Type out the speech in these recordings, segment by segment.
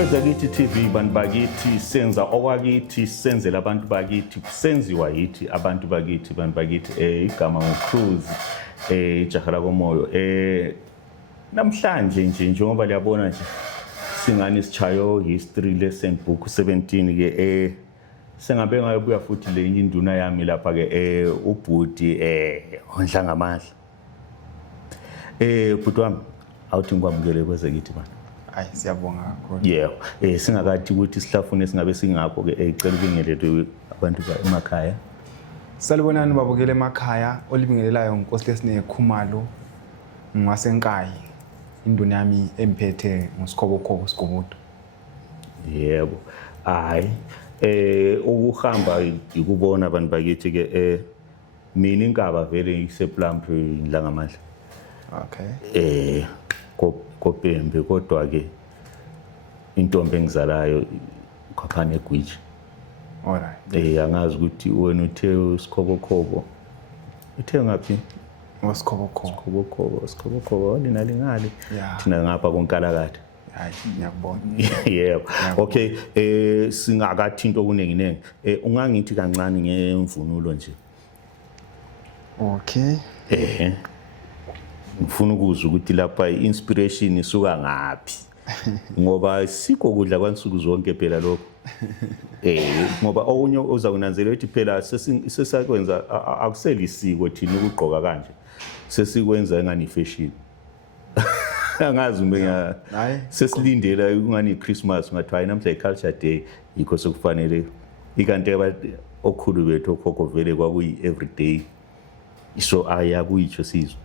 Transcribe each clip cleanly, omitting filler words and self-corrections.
Kwezakithi TV bantu bakithi senza okwakithi senzela abantu bakithi senziwa yithi abantu bakithi bantu bakithi igama ngoCruise ijaha la komoyo namhlanje njengoba liyabona nje singani sichayo history lesson book 17 ke sengabe ngayobuya futhi lenye induna yami lapha ke ubhuti ondla ngamahla bhuti wami awuthi ngikwamukele kwezakithi bana. Hayi siyabonga kakhulu. Yebo singakathi ukuthi sihlafune singabe singakho ke icela ubingelele abantu emakhaya. Salibonani babukele emakhaya olibingelelayo uNkosi Lesine Khumalo ngwasenkayi induna yami emphethe ngoSikhobokhobo Sigubudu. Yebo hayi ukuhamba ikubona abantu bakithi ke mina inkaba vele iseplampu indla ngamandla. Okay. Kopembe kodwa ke intombi engizalayo kwaphana eGwiji. Alright. Angazi ukuthi wena uthe uSikhobokhobo uthe ngaphi? Sikhobokhobo linalingale thina ngapha konkalakade. Hayi ngiyabona. Yebo. Okay singakathi into kunenginenge ungangithi kancane ngemvunulo nje. Okay. Ngifuna ukuzwa ukuthi lapha inspiration isuka ngapi ngoba sikho kudla kwansuku zonke phela lokho ngoba okunye uzakunanzelela ukuthi phela sesakwenza akuselisiko thina ukugqoka kanje sesikwenza ngani fashion angazi uma sesilindela ungani Christmas ngathi hayi namhla iculture day yikho sokufanele ikanti okhulu bethu okhokho vele kwakuyi everyday so ayakuyitsho sizwe.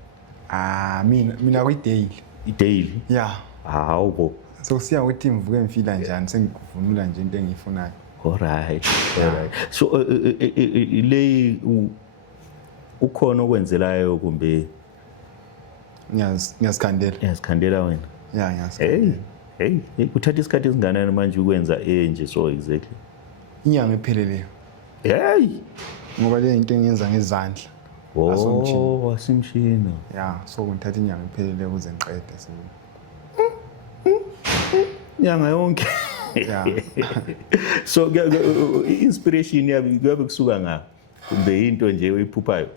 Mina kwi-daily. I-daily? Yeah. Hawo. So siya ukuthi ngivuke ngifila njani sengivunula nje into engiyifunayo. Alright. So le ukhona okwenzelayo kumbe ngiyazikhandela. Ngiyazikhandela wena? Yeah, ngiyazikhandela. Hey, kuthatha isikhathi esinganani manje ukwenza nje so exactly? Inyanga epheleleyo. Hey. Ngoba le into engiyenza ngezandla. Wasimshini. Yeah, so ngithatha inyanga ephelele ukuze ngiqede inyanga yonke. Yeah. So inspiration yabe kusuka ngapha kumbe into nje oyiphuphayo?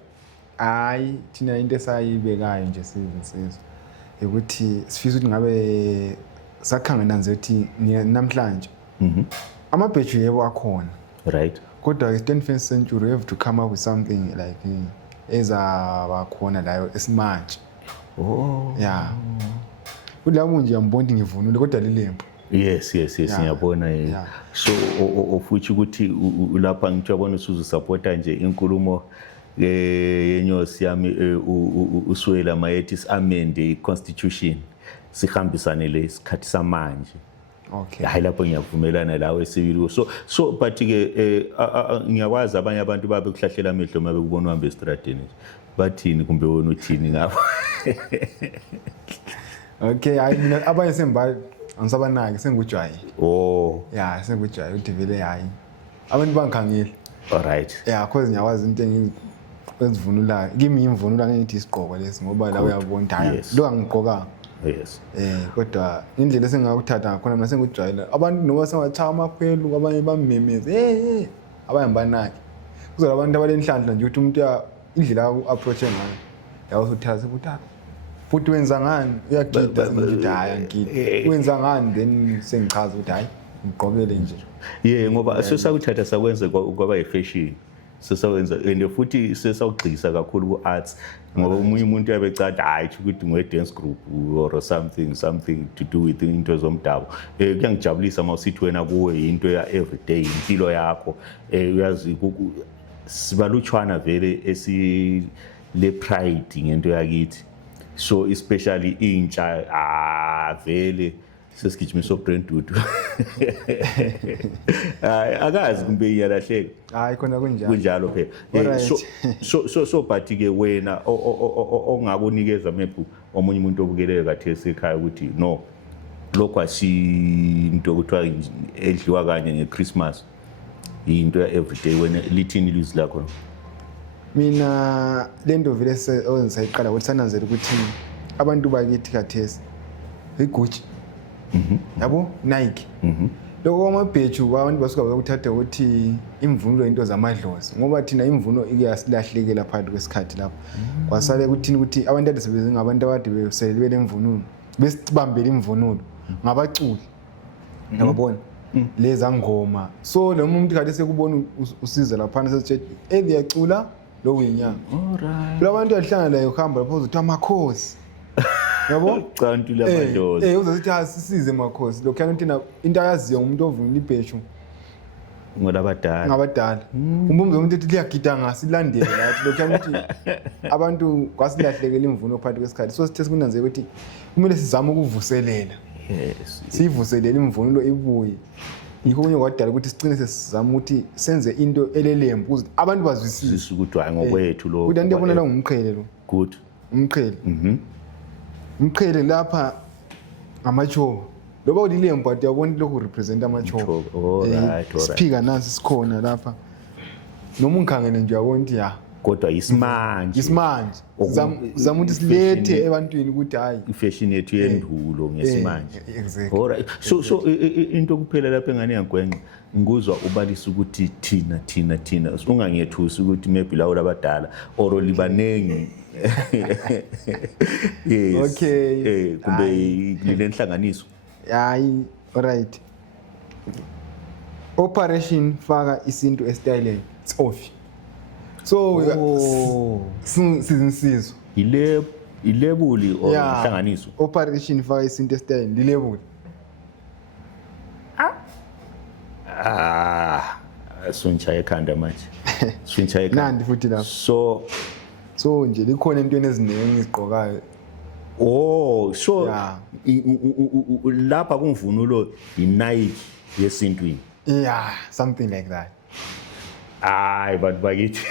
Hayi thina into esayibekayo nje sizwe ukuthi sifisa ukuthi ngabe sakhangenanze ukuthi namhlanje amabheju yebo akhona. Right. Kodwa in 21st century we have to come up with something like ezabakhona layo esimanje. Yeah. Kulabo nje yambona ngivunule kodwa lilempu. Yes ngiyabona so ofuthi ukuthi lapha ngitshobona usuzu supporta nje inkulumo yenyosi yami uSwela mayethi amende iconstitution sihambisane lesikhathi samanje. Okay. Hayi lapho ngiyavumelana lawe sibili so but ke ngiyakwazi abanye abantu babe kuhlahlela amehlo mabe kubona uhambe estradeni bathini kumbe wona uthini ngapha. Okay hayi mina abanye semba angisabanaki sengujwayi. Yeah sengujwayi uthi vele hayi abantu bangikhangile. Alright. Yeah cause ngiyakwazi into engizivunula kimi imvunula ngithi isiqhoko lesi ngoba la uyabona hayi lo angigqoka. Yes. Kodwa indlela esengakuthatha ngakhona mina sengujwayela abantu noba sengathaya amaphelu abanye bamemeze abanye banaki kuzola abantu abalenhlanhla nje ukuthi umuntu indlela approach ngayo yawo uthatha sebuthatha futhi wenza ngani uyagida sengithi hayi angidi wenza ngani then sengichaza ukuthi hayi ngigqokele nje ngoba sesakuthatha sakwenza kwaba yifashion sesawenza and futhi sesawugxisa kakhulu ku-arts ngoba umunye umuntu uyabecada hayi ukuthi ngwe-dance group or something to do with into zomdabu kuyangijabulisa mawusithi wena kuwe into ya-everyday impilo yakho uyazi sibalutshwana vele esile-pride ngento yakithi so especially intsha vele sesigijimisa oBrentwood. Akazi kumbe iyalahleka. Hayi khona kunjalo phela. So but ke wena ongakunikeza maybe omunye umuntu obukeleyo kathesi ekhaya ukuthi no lokho asinto kuthiwa edliwa kanye ngeChristmas into ya everyday wena lithini ilizwi lakho? Mina lento vele owenza iqala ukuthi sananzela ukuthi abantu bakithi kathesi iGucci yabo Nike lokho kwamabheju abantu basuka bayakuthatha ukuthi imvunulo into zamadlozi ngoba thina imvunulo iyasilahlekela phakathi kwesikhathi lapho kwasale kuthini ukuthi abantu ade sebenze ngabantu abade beselele imvunulo besibambele imvunulo ngabaculi yabona leza ngoma so lo muntu kade sekubona usiza lapha sesithi eliyacula lo winyanga alright labantu yahlangana la yohamba lapho uzothi amakhosi yabo cantu lamadlozi uzothi asisize makhosi lokho yana into ayaziyo umuntu ovunula ibheshu ngabadala umbumbe umuntu ethi liyagida ngasilandele lathi lokho yana ukuthi abantu kwasilahlekela imvuno phakathi kwesikhathi so sithe sikunanzela ukuthi kumele sizame ukuvuselela sivuselele imvunulo ibuye yikho kunye kwadala ukuthi sigcine sesizama ukuthi senze into elelembu ukuthi abantu bazwisise ukuthi hayi ngokwethu lo ukuthi into ebonela ngumqhele lo good umqhele umqhele lapha amachoba loba ulilembu ade yabona lokho represent amachoba alright siphika nansi sikhona lapha noma ungikhangele nje yabona ukuthi ya kodwa isimanje zama ukuthi silethe ebantwini ukuthi hayi ifashion yethu yendulo ngesimanje exactly alright so into kuphela lapha engane yangwenqa ngikuzwa ubalisa ukuthi thina ungangethusi ukuthi maybe lawo labadala or libanengi yes okay kumbe lenhlanganiso hayi alright operation faka isinto estyleni it's off so sizinsizo ilebuli or inhlanganiso operation faka isinto estyleni lilebuli sunchaya ekhanda manje sunchaya ekhanda nandi futhi lapho so nje likhona into eziningi engizigqokayo so lapha kumvunulo iNike yesintwini yeah something like that hayi bantu bakithi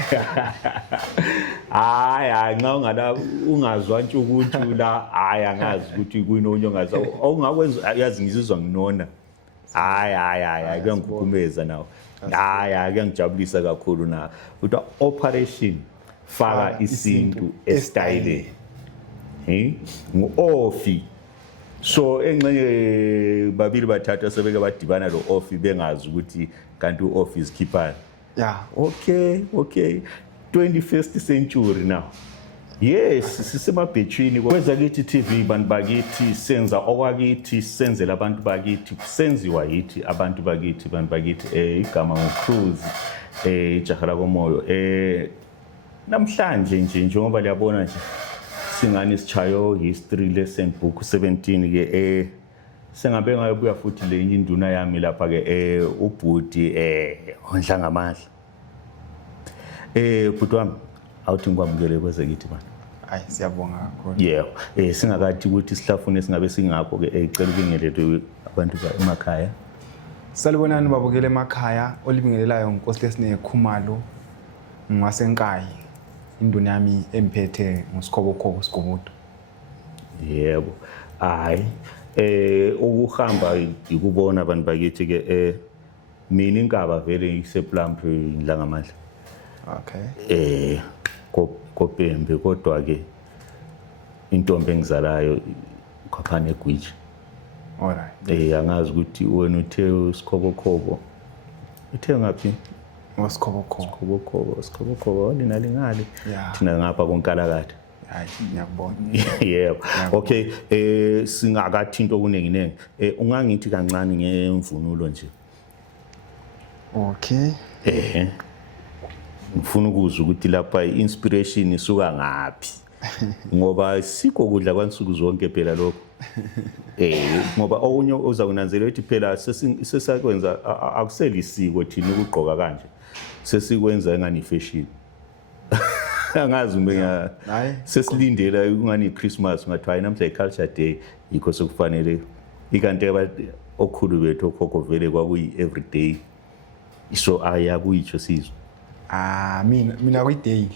hayi nxa ungazwa ntshukuthi la hayi angazi ukuthi kuyinonyo ngaza awungakwenza yazi ngizizwa nginona hayi kuyangikukumeza nawo hayi kuyangijabulisa kakhulu na ukuthi operation faka isintu estyle ngu-ofi so engxenye babili bathathu sebeke badibana lo ofi bengazi ukuthi kanti u-ofi isikhiphana yeah okay 21st century now yes sisemabhethwini kwenza kithi TV bantu bakithi senza okwakithi senzela abantu bakithi senziwa yithi abantu bakithi bantu bakithi igama nguCruise ijahala komoyo namhlanje njengoba liyabona nje singani sichayo history lesson book 17 ke sengabe ngayobuya futhi lenye induna yami lapha ke ubhuti ondla ngamandla bhuti wami awuthi ngikwamukele kwezekithi bani hayi siyabonga kakhulu yebo singakathi ukuthi sihlafune singabe singakho ke icela ubingelele abantu emakhaya salibonani babukele emakhaya olibingelelayo nkosi lesine Khumalo ngasenkayi induna yami emphethe nguSikhobokhoko Sikobodo yebo hayi ukuhamba ikubona abantu bakithi ke mina inkaba vele iseplump indla ngamandla okay kopembe kodwa ke intombi engizalayo kwaphana egwiji alright angazi ukuthi wena uthe uSikhobokhoko uthe ngaphi Sikhobokhoko linalingale thina ngapha konkalakade hayi ngiyabona yebo okay singakathi into okuningi ungangithi kancane ngemvunulo nje okay ngifuna ukuzwa ukuthi lapha inspiration isuka ngapi ngoba sikho kudla kwansuku zonke phela lokho ngoba okunye uzakunanzela ukuthi phela sesakwenza akuselisiko thina ukugqoka kanje sesikwenza engani fashion angazi uma sesilindela ungani iChristmas ngathi hayi namhla iculture day yikho sokufanele ikanti okhulu bethu okhokho vele kwakuyi everyday so ayakuyitsho sizwe mina kuyi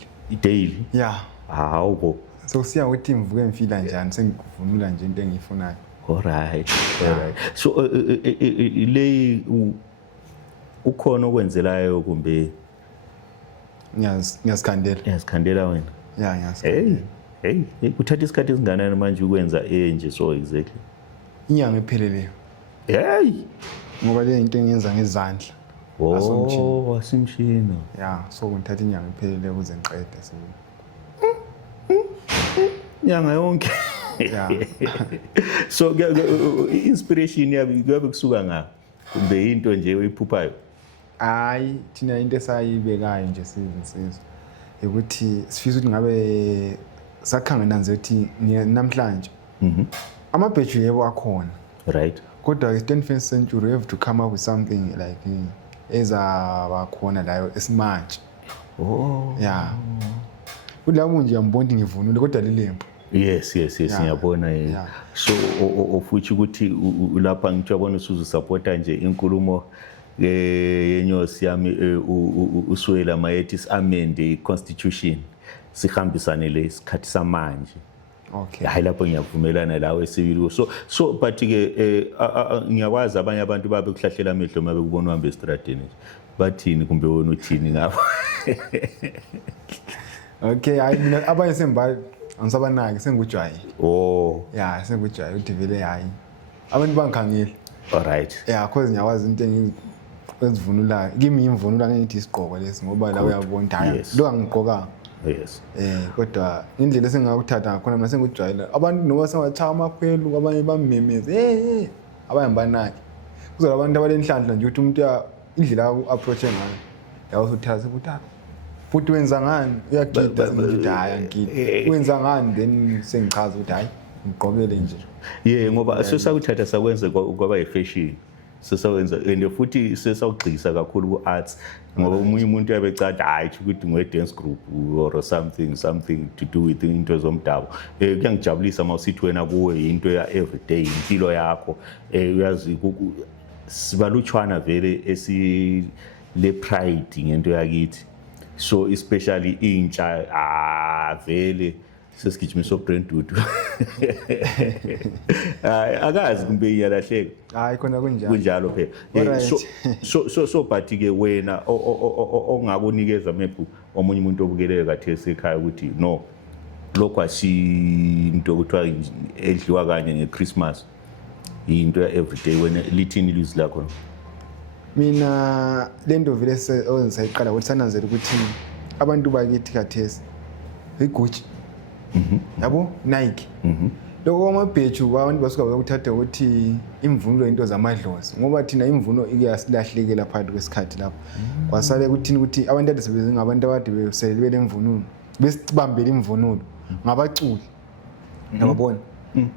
daily yeah hawo so siya ukuthi mvuke ngifila njani sengivunula nje into engiyifunayo alright so le ukhona okwenzelayo kumbe ngiyazikhandela wena yeah ngiyazikhandela hey kuthatha isikhathi esinganani manje ukwenza nje so exactly inyanga epheleleyo hey ngoba le into engiyenza ngezandla. Asomshini. oh asimshina Yeah, so ngithatha inyanga iphelele ukuze ngiqede so. nyanga yonke Yeah. so inspiration yabe kusuka ngapha kumbe into nje oyiphuphayo Hayi thina into esayibekayo nje sizinsizwa ukuthi sifisa ukuthi ngabe sakhangela nje ukuthi namhlanje amabheju yebo akhona right kodwa 21st century we have to come up with something like ezabakhona layo esimanje. oh Yeah, kulabo nje yambona ngivunule kodwa lilembu. yes ngiyabona Yeah. so ofuthi ukuthi lapha ngithi yabona usuzu supporta nje inkulumo yenyosi yami uSwela mayethi amende constitution sihambisane lesikhathi samanje. Okay. Hayi lapho ngiyavumelana lawe sibili so but ke ngiyakwazi abanye abantu babe kuhlahlela amehlo mabe kubona uhambe estradini bathini kumbe wona uthini ngapha Okay, hayi mina abanye semba angisabanaki sengujwayi. oh Yeah, sengujwayi uthi vele hayi abantu bangikhangile. all right Yeah, cause ngiyawazi into engizivunula kimi imvunula ngithi isigqoko lesi ngoba la uyabona hayi Yes. lo angigqoka. yes Kodwa indlela esengakuthatha ngakhona mina sengujwayela abantu noma sengathaya amakhwelu abanye bamemeze abanye banaki kuzola abantu abalenhlanhla nje ukuthi umuntu indlela approach ngayo yawo uthatha ukuthi futhi wenza ngani uyagida ukuthi hayi angigidi wenza ngani then sengichaza ukuthi hayi ngigqokele nje ngoba sesakuthatha sakwenza kwaba yifashion sesawenza and futhi sesawugxisa kakhulu ku-arts ngoba umunye umuntu uyabecada hayi ukuthi ngwe-dance group or something to do with into zomdabu kuyangijabulisa uma usithi wena kuwe into ya-everyday impilo yakho uyazi sibalutshwana vele esile-pride ngento yakithi so especially intsha vele sesigijima Brentwood akazi kumbe iyalahleka hayi khona kunjalo kunjalo phela so but ke wena ongakunikeza maybe omunye umuntu obukeleyo kathesi ekhaya ukuthi no lokho asinto kuthiwa edliwa kanye ngeChristmas into ya everyday wena lithini ilizwi lakho mina lento vele owenzayiqala ukuthi sananzela ukuthi abantu bakithi kathesi iGucci yabo Nike lokho amabheju abantu basuka bakuthatha ukuthi imvunulo into zamadlozi ngoba thina imvunulo iyasilahlekela phakathi kwesikhathi lapho kwasale ukuthini ukuthi abantu ade sebenze ngabantu abade beselele belemvunulo besibambele imvunulo ngabaculi yabona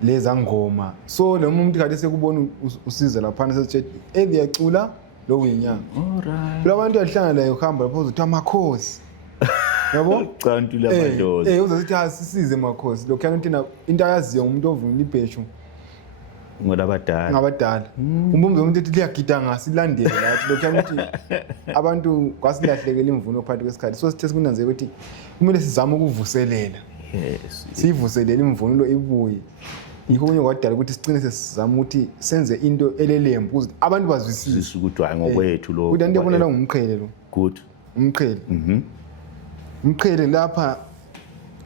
leza ngoma so noma umuntu kade sekubona usiza lapha sethi eyacula lo winyanga alright labantu yahlangana layo khamba lapho uzothi amakhosi yabo cantu lamadlozi uzosithi asisize makhosi lokho yana into ayaziyo umuntu ovunula ibheju ngabadala umuntu ethi liyagida ngasilandele lathi lokho yana ukuthi abantu kwasilahlekela imvuno phakathi kwesikhathi so sithe sikunanzela ukuthi kumele sizame ukuvuselela sivuselela imvunulo ibuye yikho kunye kwadala ukuthi sigcine sesizama ukuthi senze into elelembu ukuze abantu bazwisise ukuthi hayi ngokwethu lo ukuthi into ebonela ngumqhele lo good umqhele umqhele lapha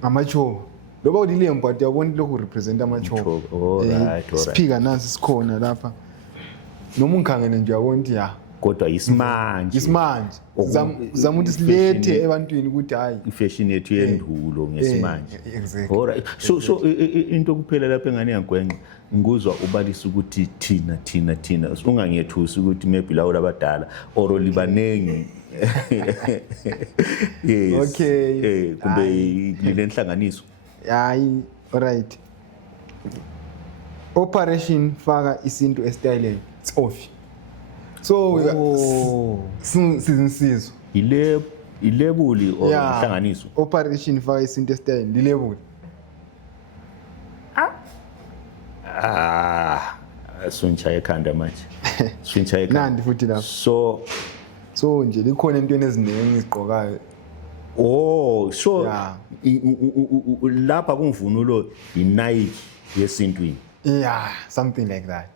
amachoba loba ulilembu but uyabona lokho represent amachoba alright siphika nansi sikhona lapha noma ungikhangene nje uyabona ukuthi ya kodwa isimanje zama ukuthi silethe ebantwini ukuthi hayi ifashion yethu yendulo ngesimanje exactly alright so into kuphela lapha engane yangwenqa nguzwa ubalisa ukuthi thina ungangethusi ukuthi maybe lawo labadala or libanengi yes okay kumbe lenhlanganiso hayi alright operation faka isinto estyleni it's off so sizinsizwa ilebuli or inhlanganiso operation faka isinto estyleni lilebuli sunchaya ekhanda manje sunchaya ekhanda nandi futhi lapho so nje likhona into eziningi engizigqokayo so lapha kumvunulo iNike yesintwini yeah something like that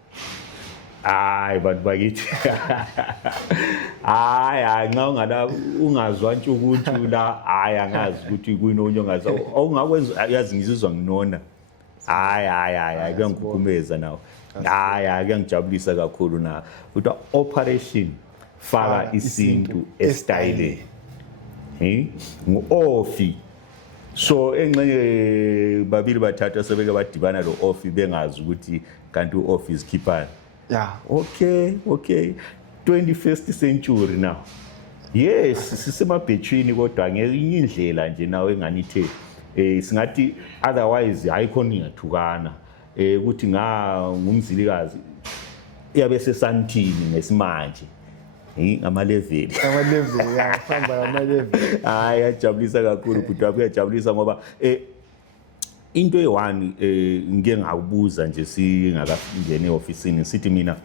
hayi bantu bakithi hayi nxa ungazwa ntshukuthi la hayi angazi ukuthi kuyinonye ongazwa ongakwenza yazi ngizizwa nginona hayi kuyangikhukumeza nawo hayi kuyangijabulisa kakhulu na kuthiwa operation faka isintu estyleni ngu-Ofi. So engxenye babili bathathu sebeke badibana lo Ofi bengazi ukuthi kanti u-Ofi isikhiphani. Yeah. Okay 21st century now. Yes, sisemabhethwini kodwa ngenye indlela nje nawe engani ithe singathi otherwise ayikho ningathukana ukuthi ngumzilikazi iyabe sesantini ngesimanje ngama-level yahamba ngama-level. hayi ajabulisa kakhulu futhi kuyajabulisa ngoba into eyi-one ngike ngakubuza nje singakangeni e-ofisini sithi mina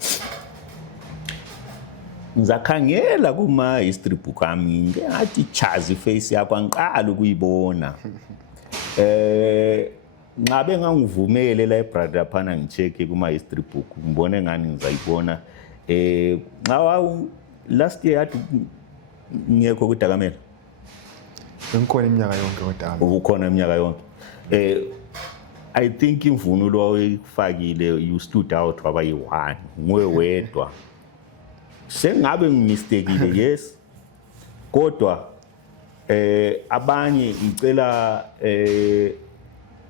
ngizakhangela kuma-history book ami ngengathi chaza iface yakho angiqala ukuyibona ngabe ngangivumele library laphana ngicheck kuma-history book ngibone ngani ngizayibona last year yathi ngekho kuDakamele bengikhona iminyaka yonke kodwa ubukhona iminyaka yonke I think imvunulo oyifakile you stood out waba yi-1 nguwe wedwa sengabe ngimistekile yes kodwa abanye ngicela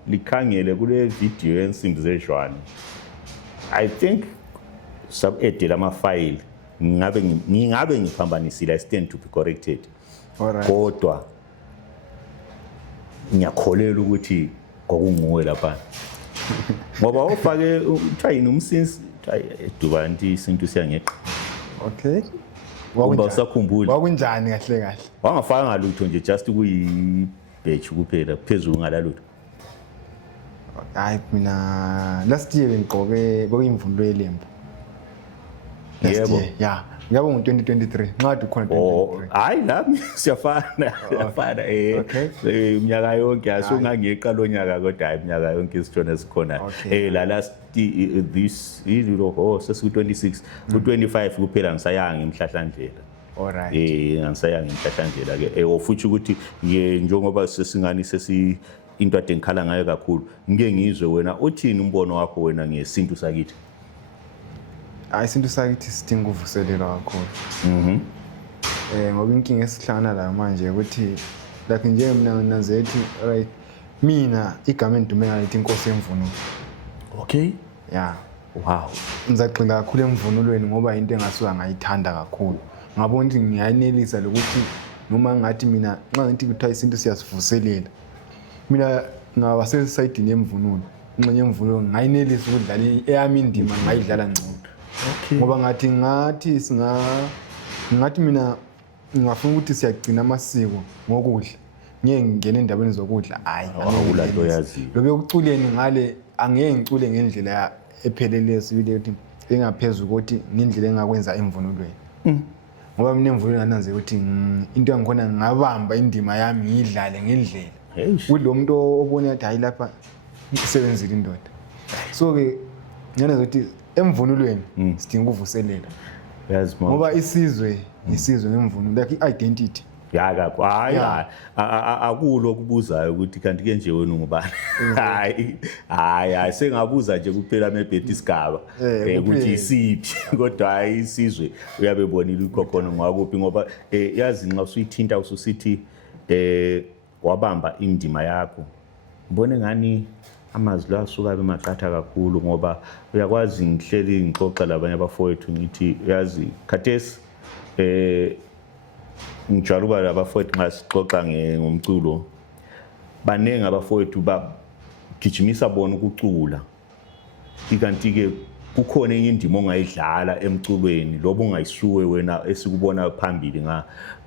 likhangele kule video yensimbi zejwane I think sub-edit ama-file ngingabe ngiphambanisile I stand to be corrected. Alright. Kodwa ngiyakholela ukuthi kwakunguwe lapha ngoba ufake uthiwa yini umsinsi edubanti isintu siyangeqa. Okay. Ngoba usakhumbula kwakunjani kahle wangafaka ngalutho nje just kuyi-batch kuphela phezulu ngalalutho. Hayi mina last year bengigqoke kwakuyimvunulo yelembu. Yebo. Yeah. Ngiyabo ngo-2023 nqadi khona 2023. Hayi lami siyafana Okay. iminyaka yonke asungangeqa lo nyaka kodwa hayi iminyaka yonke isithona sikhona la last this sesiku-26 ku-25 kuphela ngisayanga emhlahlandlela. Alright. Ngisayanga emhlahlandlela ke ofuthi ukuthi njengoba sesingani into ade ngikhala ngayo kakhulu ngike ngizwe wena uthini umbono wakho wena ngesintu sakithi? Isintu sakithi sidinga uvuselelwa kakhulu. Ngoba inkinga esihlangana la manje ukuthi like nje mina nginazethi right mina igama endume ngalithi inkosi yemvunulo. Okay. Yeah. Wow. Ngizagxila kakhulu emvunulweni ngoba into engasuka ngayithanda kakhulu. Ngabona ukuthi ngiyanelisa lokuthi noma ngathi mina nxa ngithi kuthiwa isintu siyasivuselela. Mina ngaba sesayidini yemvunulo. Ingxenye yemvunulo ngayinelisa ukudlala eyami indima ngayidlala ngcono. Okay. Ngoba ngathi mina ngafuna ukuthi siyagcina amasiko ngokudla. Ngeke ngene endabeni zokudla hayi awulanto yazi. Lobe ukuculeni ngale angeke ngicule ngendlela ephelele sibile ukuthi engaphezulu ukuthi ngendlela engakwenza emvunulweni. Ngoba mina emvunulweni ngananze ukuthi into yangikhona ngabamba indima yami ngidlale ngendlela. Kulo muntu obona ukuthi hayi lapha isebenzile indoda. So ke ngiyana ukuthi emvunulweni sidinga ukuvuselela. Yazi Ngoba isizwe ngemvunulo like i-identity. Yakho hayi akulo kubuzayo ukuthi kanti ke nje wena ungubani. Hayi sengabuza nje kuphela mebhethi isigaba ukuthi isiphi kodwa hayi isizwe uyabe bonile ukho khona ngakuphi ngoba yazi nxa usuyithinta ususithi wabamba indima yakho ngibone ngani amazwi la asuka bemaqatha kakhulu ngoba uyakwazi ngihleli ngixoxa labanye abafowethu ngithi yazi khathesi ngijaruba labafowethu nxa sixoxa ngomculo baningi abafowethu bagijimisa bona ukucula ikanti ke kukhona enye indima ongayidlala emculweni lobo ungayisuwe wena esikubona phambili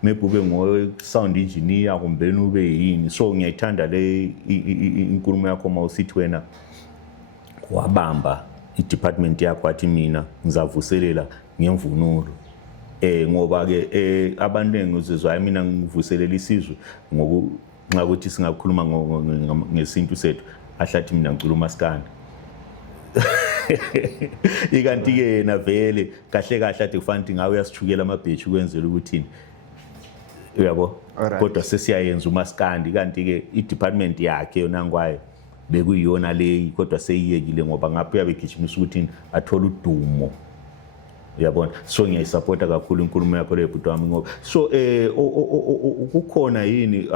maybe ube ngo-sound engineer kumbe ube yini so ngiyayithanda le inkulumo yakho mawusithi wena wabamba i-department yakho athi mina ngizavuselela ngemvunulo ngoba ke abantu engizizwa hayi mina ngivuselela isizwe nxa ukuthi singakhuluma ngesintu sethu ahlathi mina ngicula umaskandi ikanti ke yena vele kahle kahle ade kufanele ukuthi ngawe uyasithukela amabhethi ukwenzela ukuthi uyabo kodwa sesiyayenza umaskandi kanti ke i-department yakhe yona ngwayo bekuyiyona le kodwa seyiyekile ngoba ngapha uyabegijimisa ukuthi athola udumo. Uyabona, so ngiyayisupporta kakhulu inkulumo yakho le bhuti wami ngoba so kukhona yini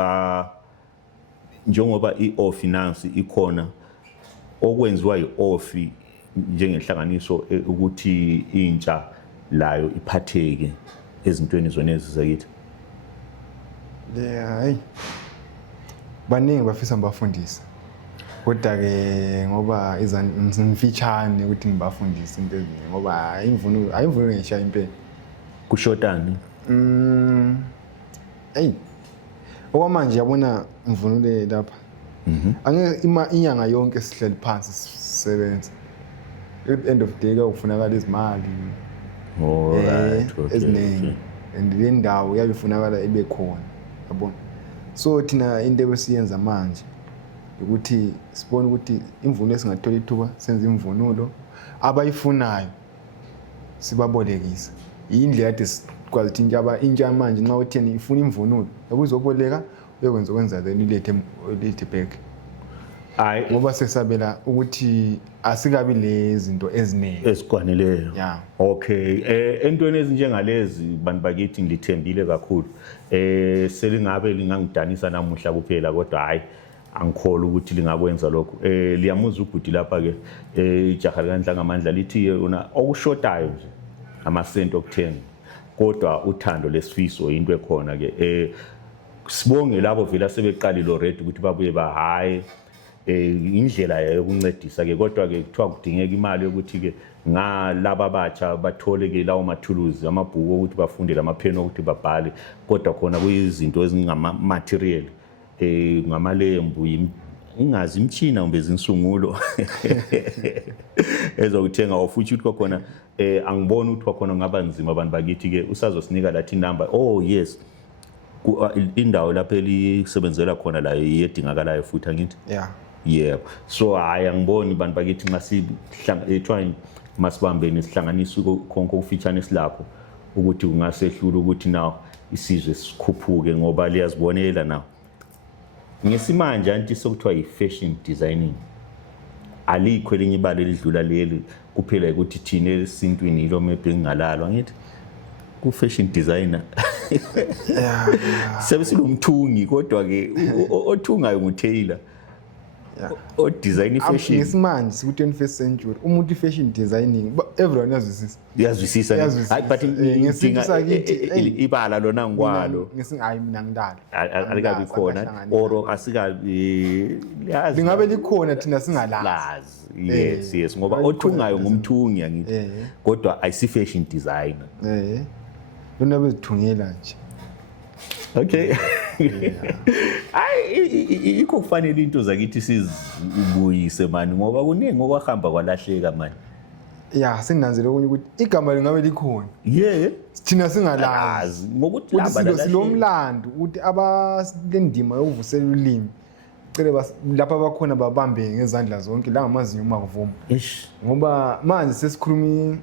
njengoba i-finance ikhona okwenziwa i-ofi njengenhlanganiso ukuthi intsha layo iphatheke ezintweni zona ezizakithi? Hayi, baningi bafisa ngibafundisa kodwa ke ngoba ngimfitshane ukuthi ngibafundise into eziningi ngoba ayimvunulo ngishaya impela. Kushotani? Okwamanje yabona ngivunule lapha. Angeke inyanga yonke sihleli phansi sisebenza. At the end of the day kufunakala izimali. Alright, eziningi. And le ndawo yabifunakala ibe khona. Yabona. So thina into ebesiyenza manje ukuthi sibone ukuthi imvunulo esingathola ithuba senze imvunulo abayifunayo sibabolekisa. Indlela yathi sikwazi ukuthi intsha manje nxa utheni ifuna imvunulo yakuzoboleka uyokwenza then ilethe back. Hayi ngoba sesabela ukuthi asikabi lezinto eziningi esikwaneleyo. Yeah. Okay, entweni ezinjengalezi bantu bakithi ngilithembile kakhulu. Selingabe lingangidanisa namuhla kuphela kodwa hayi angikholwa ukuthi lingakwenza lokho. Liyamuza ubhuti lapha ke ijaha likaNdlanga amandla lithi yona okushotayo nje amasenti okuthenga kodwa uthando lesifiso into ekhona ke. Sibonge labo vela sebeqalile already ukuthi babuye bahayi indlela yokuncedisa ke kodwa ke kuthiwa kudingeka imali yokuthi ke ngalaba abatsha bathole ke lawo mathuluzi amabhuku ukuthi bafunde lamapheni ukuthi babhale kodwa khona kuyizinto ezingama material ngamalembu ingazi imchina kumbe izinsungulo ezokuthenga ofuthi ukuthi khona angiboni ukuthi khona ngaba nzima abantu bakithi ke usazosinika lathi number. Oh yes, indawo lapho elisebenzela khona la yedingakalayo futhi angithi. Yeah. So hayi angiboni bantu bakithi nxa trying masibambeni sihlanganisa konke okufitshane silapho ukuthi kungasehlula ukuthi nawo isizwe sikhuphuke ngoba liyazibonela nawo ngesimanje anti sokuthiwa yi-fashion designing alikho elinye ibala elidlula leli kuphela ukuthi thina esintwini yilo maybe engalalwa ngithi ku-fashion designer. Sebe silomthungi kodwa ke othungayo nguTaylor. O design fashion ngesimanje siku-21st century umuntu i-fashion designing everyone yazwisisa hayi but ngidinga ibala lona ngikwalo hayi mina ngidala alikabi khona or asikabi lingabe likhona thina singalazi. Yes ngoba othungayo ngumthungi angithi kodwa ayisi-fashion designer. Lona bezithungela nje. Okay. Hayi ikho kufanele into zakithi sizibuyise mani ngoba kuningi okwahamba kwalahleka mani. Senginanzele okunye ukuthi igama lingabe likhona. Thina singalazi ngokuthi laba silomlando ukuthi abalendima yokuvusela ulimi cele lapha abakhona babambe ngezandla zonke la ngamazinyo uma kuvuma. Ngoba manje sesikhuluma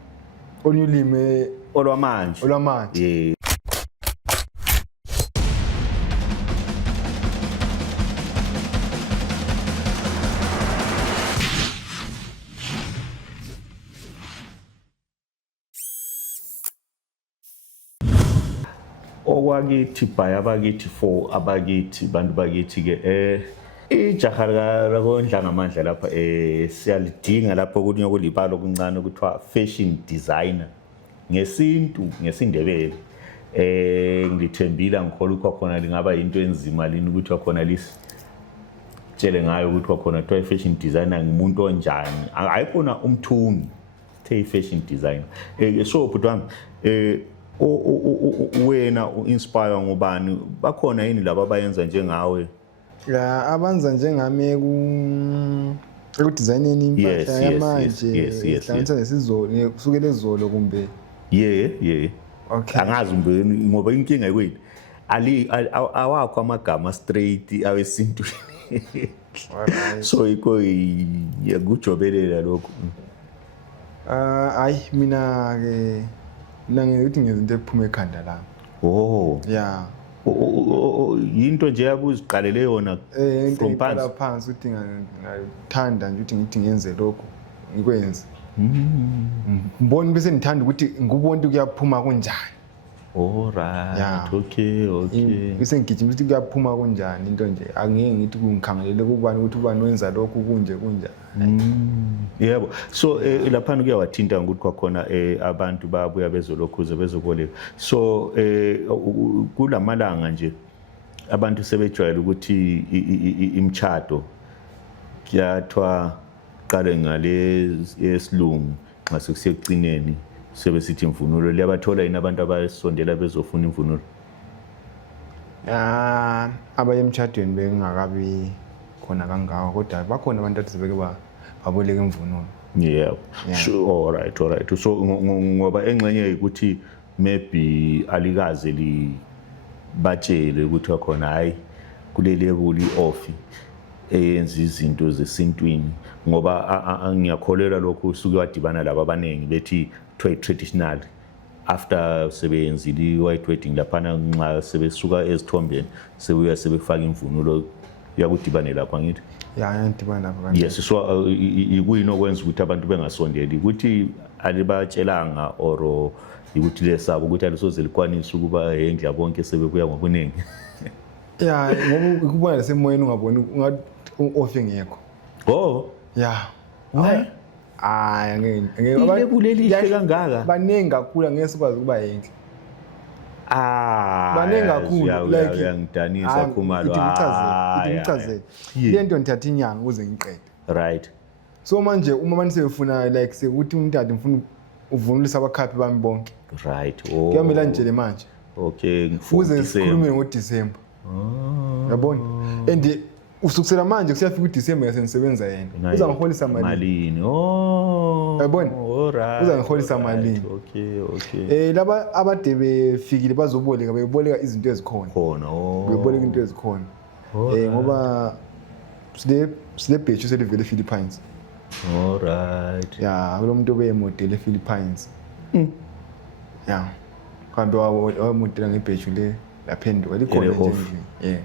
olulimi olwamanje. Okwakithi by abakithi for abakithi bantu bakithi ke ijaha lakoNdlanga amandla lapha siyalidinga lapho kunye okulibalo okuncane ukuthiwa fashion designer ngesintu ngesindebele. Ngithembile ngikholwa ukuthi khona lingaba into enzima lini ukuthi khona lisitshele ngayo ukuthi khona kuthiwa fashion designer ngumuntu onjani ayikhona umthungi the fashion designer. So bhuti wami wena uinspire ngobani bakhona yini laba abayenza njengawe? Abanza njengami ekudesigning impahla yamanje hlanganisa nesizolo kusukela ezolo kumbe okay angazi ngoba inkinga yikwini awakho amagama straight awesintu. So iko yakujobelela lokho. Mina ke ngithi ngezinto ephuma ekhanda lami. Yinto nje yabuziqalele yona from iqala phansi. phansi ukuthi ngathanda nje ukuthi ngithi ngiyenze lokho ngikwenze. Ngibona bese ngithanda ukuthi ngikubona ukuthi kuyaphuma kunjani. All right. Yeah. Okay. Bese ngigijima ukuthi kuyaphuma kunjani into nje. Angeke ngithi ngikhangelele kubani ukuthi ubani wenza lokho kunje kunjani. Yebo. So lapha kuyawathinta ukuthi kwakhona abantu babuya bezolokhuza bezoboleka. So kulamalanga nje abantu sebejwayele ukuthi imchado kuyathwa qale ngale yesilungu xa sekusecineni sebesithi imvunulo liyabathola yini abantu abasondela bezofuna imvunulo. Abaye emchadweni bengakabi khona kangaka kodwa bakhona abantu athi sebeke baboleka imvunulo. Yeah. Sure. All right. So ngoba engxenye ukuthi maybe alikaze batshele ukuthi wakhona hayi kule level offi eyenza izinto zesintwini ngoba ngiyakholelwa lokho usuke wadibana laba abaningi bethi traditional after sebeyenzile white wedding laphana nxa sebesuka ezithombeni sebuya sebefaka imvunulo yakudibane lapha ngithi. Yandibana lapha kanjani. Yes, so ikuyini okwenza ukuthi abantu bengasondeli ukuthi alibatshelanga or ukuthi lesabo ukuthi alisoze likwanisa ukuba endla bonke sebebuya ngokuningi. Ngoba ukubona lesemoyeni ungaboni ungathi offe ngekho. Why? Angeke Ilebuleli kangaka. Baningi kakhulu angeke sikwazi ukuba yinhle. Baningi kakhulu like uyangidanisa Khumalo. Ngichazele. Lento ngithatha inyanga ukuze ngiqede. Right. So manje uma manje sefuna like sekuthi umuntu ade ngifuna uvunulisa abakhaphi bami bonke. Right. Kuyamela nje manje. Okay, Ukuze sikhulume ngoDisemba. Yabona? And usukusela manje kusiyafika uDisemba yasenisebenza yena. Uza ngiholisa malini? Yabona? Alright. Uza ngiholisa malini? Okay. Laba abade befikile bazoboleka beboleka izinto ezikhona. Beboleka into ezikhona. Ngoba sile beach selivele Philippines. All right. Kulo muntu obeyemodel ePhilippines. Kambe wamodela ngebeach le laphenduka likhona nje.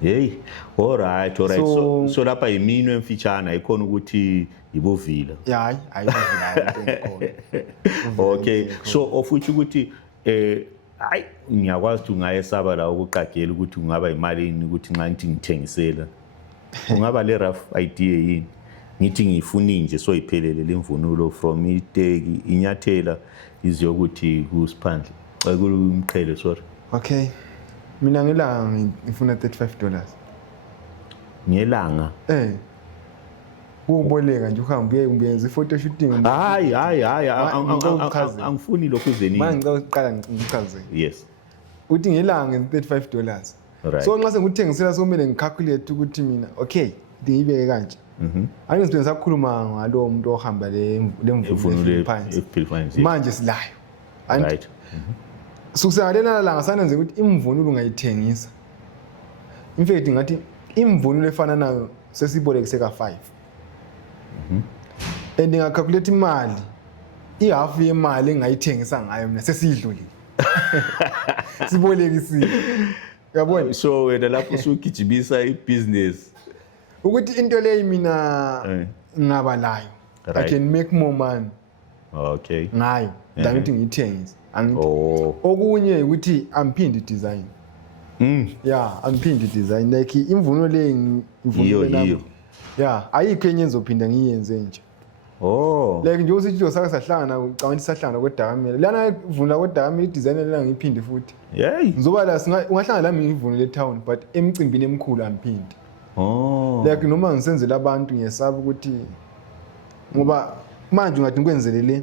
Hey, all right. So lapha yiminwe emfitshana ayikhona ukuthi ibuvila. Hayi ayivila. Okay. So ofuthi ukuthi hayi ngiyakwazi ukuthi ungayesaba la ukuqagela ukuthi ungaba imalini ukuthi nxa ngithi ngithengisela. Ungaba le rough idea yini? Ngithi ngifuni nje so iphelele lemvunulo from iteki inyathela iziyokuthi kuSiphandle. Kulumqhele sorry. Okay. Mina ngelanga ngifuna $35. Ngelanga? Ukuboleka nje uhambe uyenza i-photo shooting. Hayi angifuni lokho uzeni. Manje ngicela uqala ngichazele. Yes. Uthi ngelanga $35. Right. So nxa senguthengisela somele ngicalculate ukuthi mina okay ngiyibeke kanje. Angizibenzisa ukukhuluma ngalo muntu ohamba le mvunulo ePhilippines. Manje silayo. Right. Sukusengalela langa sanenze ukuthi imvunulo ungayithengisa. In fact ngathi imvunulo efana nayo sesibolekise ka5. And ngicalculate imali ihalf yemali engayithengisa ngayo mina sesidlulile. Sibolekisile. Uyabona? So wena lapho usugijimisa ibusiness. Ukuthi into leyi mina ngaba layo. I can make more money. Okay. Ngayo than ukuthi ngiyithengise. Okunye ukuthi amphindi design. Amphindi design like imvunulo le ngivunule nami. Ayikho enye ngizophinda ngiyenze nje. Like nje usithi usaka sahlangana ucabanga ukuthi sahlangana kwedakamela. Lana ivunula kwedakamela idesign lela ngiphinde futhi. Ngizoba la ungahlangana lami ngivunule eTown but emcimbini emkhulu amphindi. Like noma ngisenzela abantu ngiyesaba ukuthi ngoba manje ungathi ngikwenzelele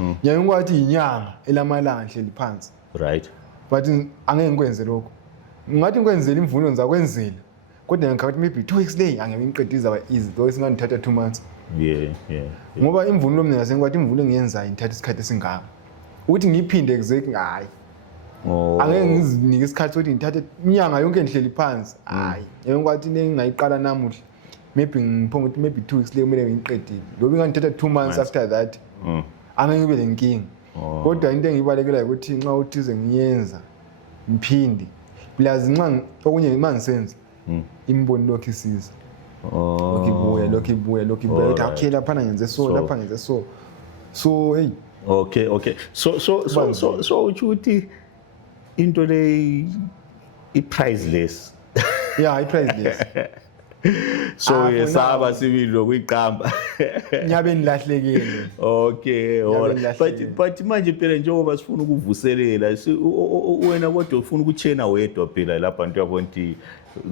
ngiyeke ngikwathi inyanga elamalanga hleli phansi. Right. But angeke ngikwenze lokho. Ngathi ngikwenzela imvunulo ngizakwenzela. Kodwa ngikhathi maybe 2 weeks lay angeke ngiqedise aba easy though singandithatha 2 months. Ngoba imvunulo mina sengiwathi imvunulo engiyenzayo ngithatha isikhathi esingaka. Uthi ngiphinde exactly hayi. Angeke ngizinike isikhathi sokuthi ngithathe inyanga yonke engihleli phansi. Hayi. Ngeke ngikwathi le ngingayiqala namuhla. Maybe ngiphonga ukuthi maybe 2 weeks lay kumele ngiqedile. Lobe ngandithatha 2 months after that. Angeke ngibe lenkingi. Kodwa into engibalekela ukuthi nxa uthize ngiyenza ngiphinde Uyazi nxa okunye mangisenza imbono lokho isiza. Lokho ibuya uthi okay lapha ngenze so lapha ngenze so hey. Okay. So uthi into le i-priceless. Yeah, i-priceless. So yesaba sibili lokuyiqamba. Nyabe nilahlekile. Okay, alright. But manje phela njengoba sifuna ukuvuselela wena kodwa ufuna ukuchena wedwa phela lapha nto yabona ukuthi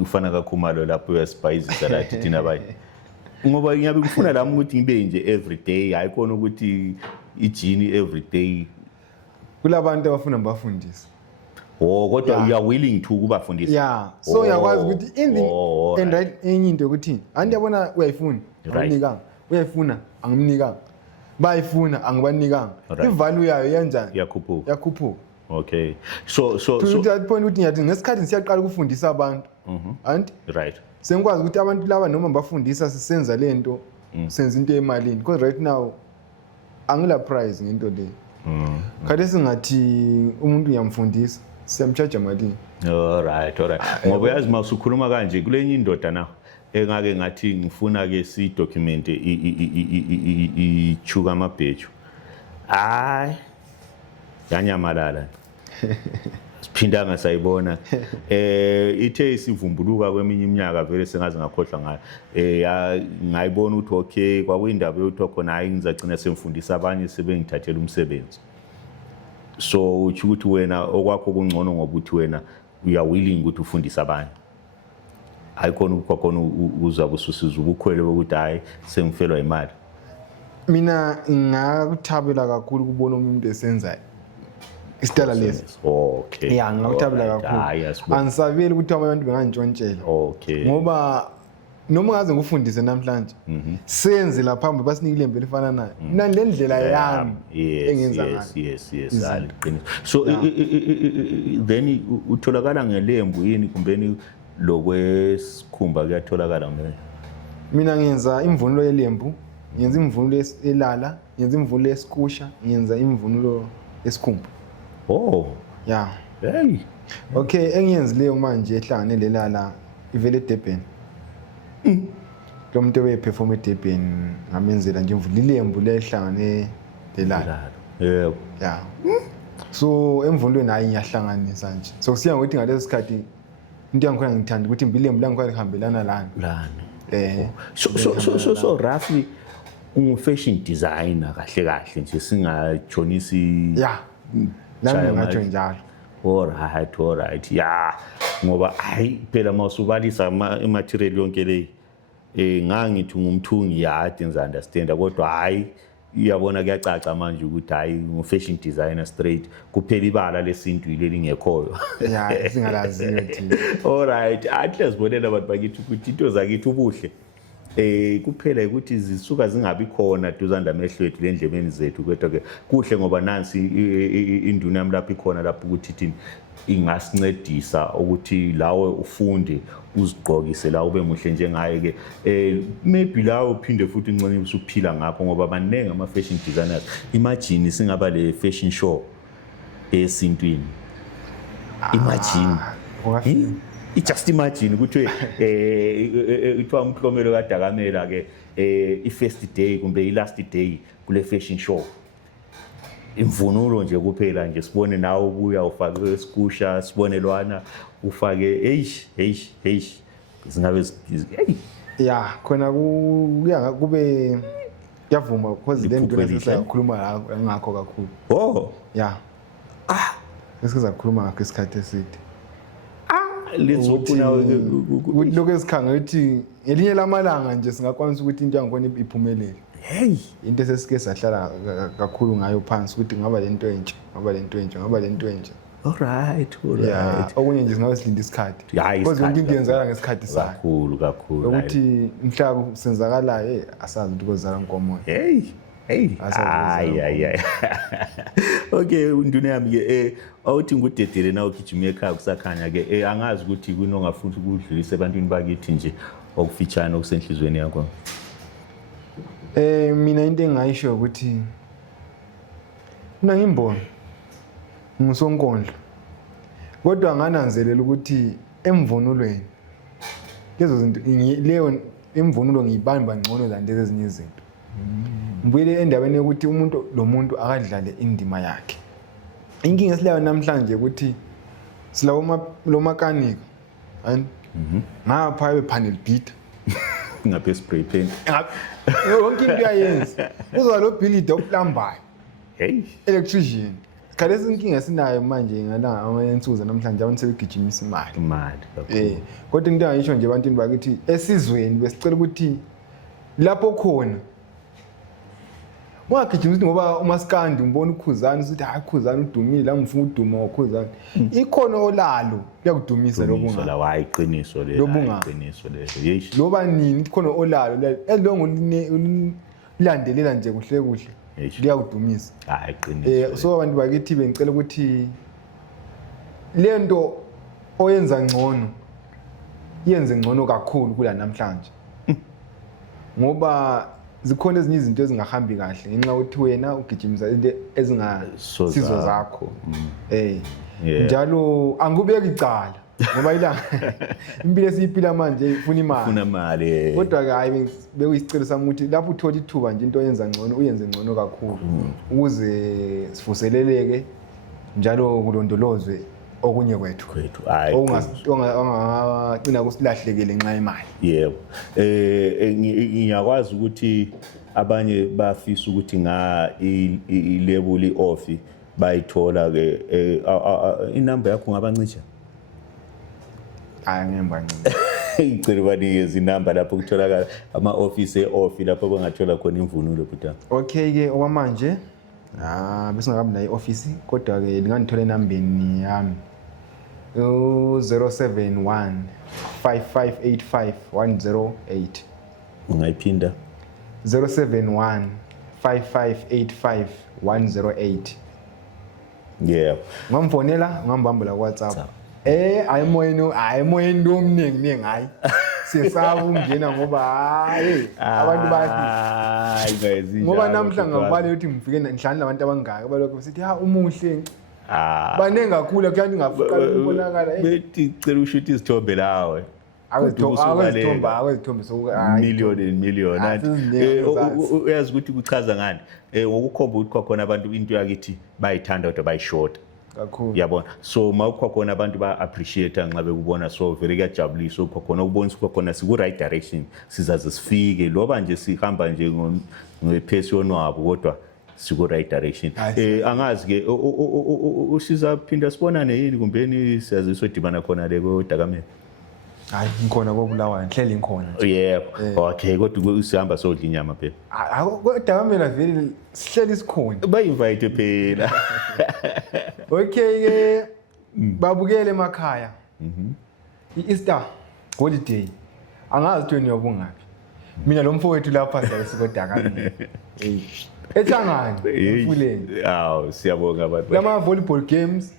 ufana kakhumalo lapho uyasipayizisa la thina bayi. Ngoba ngiyabe ngifuna lami ukuthi ngibe nje every day hayi khona ukuthi ijini every day. Kulabantu abafuna bafundisa. Kodwa you are willing to kubafundisa. Yeah. So uyakwazi ukuthi and right enye into ukuthi andiyabona uyayifuna anginikanga. Uyayifuna angimnikanga. Bayifuna angibanikanga. I-value yayo yanjani? Yakhuphuka. Okay. So to that point ukuthi ngiyathi ngesikhathi siyaqala ukufundisa abantu. And right. Sengikwazi ukuthi abantu laba noma bafundisa sisenza lento senza into emalini because right now angila price ngento le. Kade singathi umuntu uyamfundisa siyamcharge malini. Alright. Ngoba yazi masukhuluma kanje kulenye indoda na engake ngathi ngifuna ke si document ichuka amabheju. Hayi. Yanyamalala. Siphindanga sayibona ithe isivumbuluka kweminye iminyaka vele sengaze ngakhohlwa ngayo ngayibona ukuthi okay kwakuyindaba yokuthi khona hayi ngizacina semfundisa abanye sebengithathela umsebenzi. So uthi ukuthi wena okwakho kungcono ngoba uthi wena uya willing ukuthi ufundise abanye. Ayikhona ukukhona uzabe ususiza ubukhwele ukuthi hayi sengifelwa imali. Mina ngakuthabela kakhulu kubona umuntu esenza isitala lesi. Okay. Yeah, ngakuthabela kakhulu. Angisabeli ukuthi abantu bengantshontshela. Okay. Ngoba noma ngaze ngufundise namhlanje senze lapha basinika ilembe lifana nayo. Mina lendlela yami engenza ngayo. Yes. Aliqinisa. So then utholakala ngelembu yini kumbeni lokwesikhumba kuyatholakala mina? Mina ngenza imvunulo yelembu, ngenza imvunulo elala, ngenza imvunulo yesikusha, ngenza imvunulo yesikhumba. Yeah. Hey. Okay, engiyenzileyo manje ehlangane lelala ivele eDurban. Lo muntu obeperform eDurban ngamenzela nje imvunulo ilembu lehlangane lelala. Yebo. Yeah. So emvunulweni hayi ngiyahlanganisa nje. So kusiya ngokuthi ngalesi sikhathi into yangikhona ngithanda ukuthi ilembu langikhona lihambelana lana. So roughly ungufashion designer kahle nje singajonisi. Yeah. Nami ngathi njalo. Alright. Yeah. Ngoba hayi phela mawusubalisa material yonke le ngangithi ngumthungi yard understand kodwa hayi uyabona kuyacaca manje ukuthi hayi ngufashion designer straight kuphela ibala lesintu leli ngekhoyo. Yeah, singalazi ukuthi. Alright, athi sibonela abantu bakithi ukuthi into zakithi ubuhle kuphela ukuthi zisuka zingabi khona duzanda amehlwethu lendlebeni zethu kodwa ke kuhle ngoba nansi induna yami lapha ikhona lapho ukuthi thini ingasincedisa ukuthi lawe ufunde uzigqokise la ube muhle njengaye ke maybe lawe uphinde futhi incane usuphila ngakho ngoba banenge ama fashion designers. Imagine singaba le fashion show esintwini. Imagine just imagine ukuthi ithiwa umhlomelo kaDakamela ke i-first day kumbe i-last day kule fashion show. Imvunulo nje kuphela nje sibone nawe ubuya ufake esikusha sibone lwana ufake hey singabe hey. Yeah, khona kuya kube yavuma because le nto esisakhuluma ngakho kakhulu. Yeah. Esiza kukhuluma ngakho isikhathi eside. Lezofuna lokho esikhanga ukuthi ngelinye lamalanga nje singakwanisa ukuthi into yangikhona iphumelele. Hey, into esesike sahlala kakhulu ngayo phansi ukuthi ngaba lento entsha. Alright. Yeah, okunye nje singabe silinda isikhathi. Because yonke into yenzakala ngesikhathi sayo. Kakhulu. Ukuthi mhla senzakala asazi ukuthi kozala inkomo. Hey. Okay, unduna yami ke awuthi ngudedele na ugijima ekhaya kusakhanya ke angazi ukuthi kunongafuna ukudlulisa ebantwini bakithi nje okufitshana okusenhlizweni yakho. Mina into engayisho ukuthi mina ngimbono ngisonkondlo kodwa ngananzelela ukuthi emvunulweni lezo zinto leyo imvunulo ngiyibamba ngcono than lezi ezinye izinto. Ngibuyele endabeni yokuthi umuntu lo muntu akadlale indima yakhe. Inkinga esilayo namhlanje ukuthi silawo lo makanika and ngapha epanel beat ngaphe spray paint yonke into uyayenza uzwa lo billide oplambayo hey electrician kale inkinga sinayo manje ngalanga amansuku namhlanje abantu sebegijimisa imali kodwa into engayisho nje ebantwini bakithi esizweni besicela ukuthi lapho khona ungagijimisi ngoba uMaskandi umbona uKhuzani usithi hayi uKhuzani udumile la ngifuna uduma ngoKhuzani ikhono olalo liyakudumisa lokho la wayiqiniso le iqiniso le yesh loba nini ikhono olalo elongo lilandelela nje kuhle kuhle liyakudumisa hayi iqiniso so abantu bakithi bengicela ukuthi lento oyenza ngcono yenze ngcono kakhulu kula namhlanje ngoba zikhona ezinye izinto ezingahambi kahle ngenxa ukuthi wena ugijimisa into ezingasizo zakho njalo angubeki icala ngoba ilanga impilo esiyiphila manje ifuna imali kodwa ke hayi bekuyisicelo sami ukuthi lapho uthola ithuba nje into oyenza ngcono uyenze ngcono kakhulu ukuze sivuseleleke njalo kulondolozwe okunye kwethu hayi ongagcina kusilahlekele nxa imali yebo ngiyakwazi ukuthi abanye bafisa ukuthi ilabel office bayithola ke inamba yakho ngabancisha ngemba ncinci ngicela banikeze inamba lapho kutholakala ama office lapho bangathola khona imvunulo bhuta okay ke okwamanje besingakabi nayo office kodwa ke lingangithola enambeni yami 071 5585 108 ungayiphinda 071 5585 108 yeah ngamfonela ngambambula ku WhatsApp ayimoyeni omningi hayi sesaba ukungena ngoba hayi abantu bathi ngoba namhlanje ngibale ukuthi ngifike nhlanje abantu abangaka balokho besithi umuhle banenge kakhulu kuyani ngafuqa ukubonakala bethi cela ushuthi izithombe lawe awezithombe so million uyazi ukuthi kuchaza ngani ngokukhomba ukuthi kwakhona abantu into yakithi bayithanda kodwa bayishort kakhulu yabona so mawukwakhona abantu ba appreciate nxa bekubona so very kujabulisa ukwakhona ukubonisa ukwakhona siku right direction sizaze sifike loba nje sihamba nje ngephession wabo kodwa siku right direction angazi ke usizaphinda sibonane yini kumbeni siyaze sodibana khona le koDakamele hayi ngikhona koBulawayo ngihleli ngikhona yebo okay kodwa usihamba sodla inyama phela koDakamele vele sihleli sikhona bayinvite phela okay ke babukele emakhaya iEaster holiday angazi ukuthi wena uyabungaphi mina lo mfowethu lapha sikoDakamele eThangani emfuleni siyabonga abantu lama volleyball games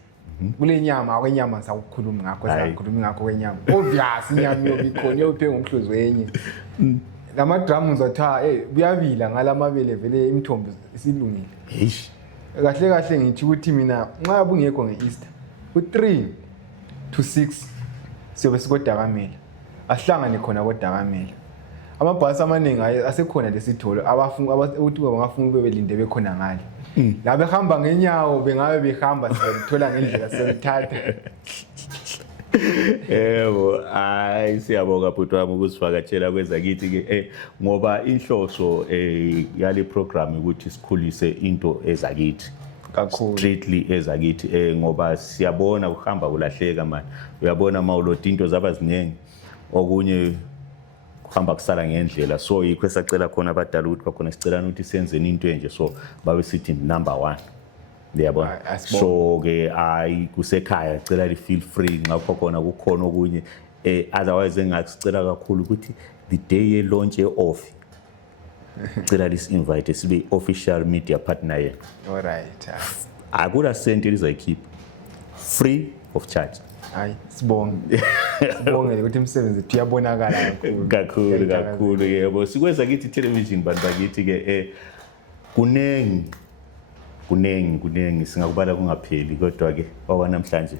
kule nyama akwenyama sakukhuluma ngakho kwenyama obvious inyama yobikhona yophe ngomhlozi wenye lama drums atha buyabila ngalamabele vele imithombo isilungile kahle ngithi ukuthi mina nxa bungekho ngeEaster u3 to 6 siyobe sikoDakamele asihlangane khona koDakamele amabhasi amaningi asekhona lesitholo ukuthi bangafuna bebelinde bekhona ngale la behamba ngenyawo bengabe behamba sithola ngendlela selithatha yebo siyabonga bhuti wami ukusivakatshela kweza kithi ke ngoba inhloso yale program ukuthi sikhulise into ezakithi kakhulu strictly ezakithi ngoba siyabona ukuhamba kulahleka manje uyabona mawuloda into zaba ziningi okunye kuhamba kusala ngendlela so yikho esacela khona abadala ukuthi bakhona sicela ukuthi senzeni into enje so babe sithi number 1 yabona so ke kusekhaya ngicela li feel free ngakho khona kukhona okunye otherwise engakusicela kakhulu ukuthi the day ye launch off ngicela lis invite sibe official media partner yethu all right akula senti lizayikhipha free of charge hayi sibonge ukuthi umsebenzi wethu uyabonakala kakhulu yebo sikwenza kithi television bantu bakithi ke kunengi singakubala kungapheli kodwa ke okwanamhlanje